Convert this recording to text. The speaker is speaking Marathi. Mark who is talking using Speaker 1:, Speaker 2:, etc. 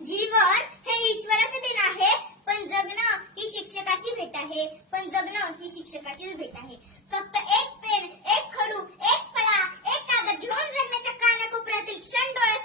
Speaker 1: जीवन हे ईश्वराचे देण आहे पण जगणं ही शिक्षकाची भेट आहे पण जगणं ही शिक्षकाचीच भेट आहे. फक्त एक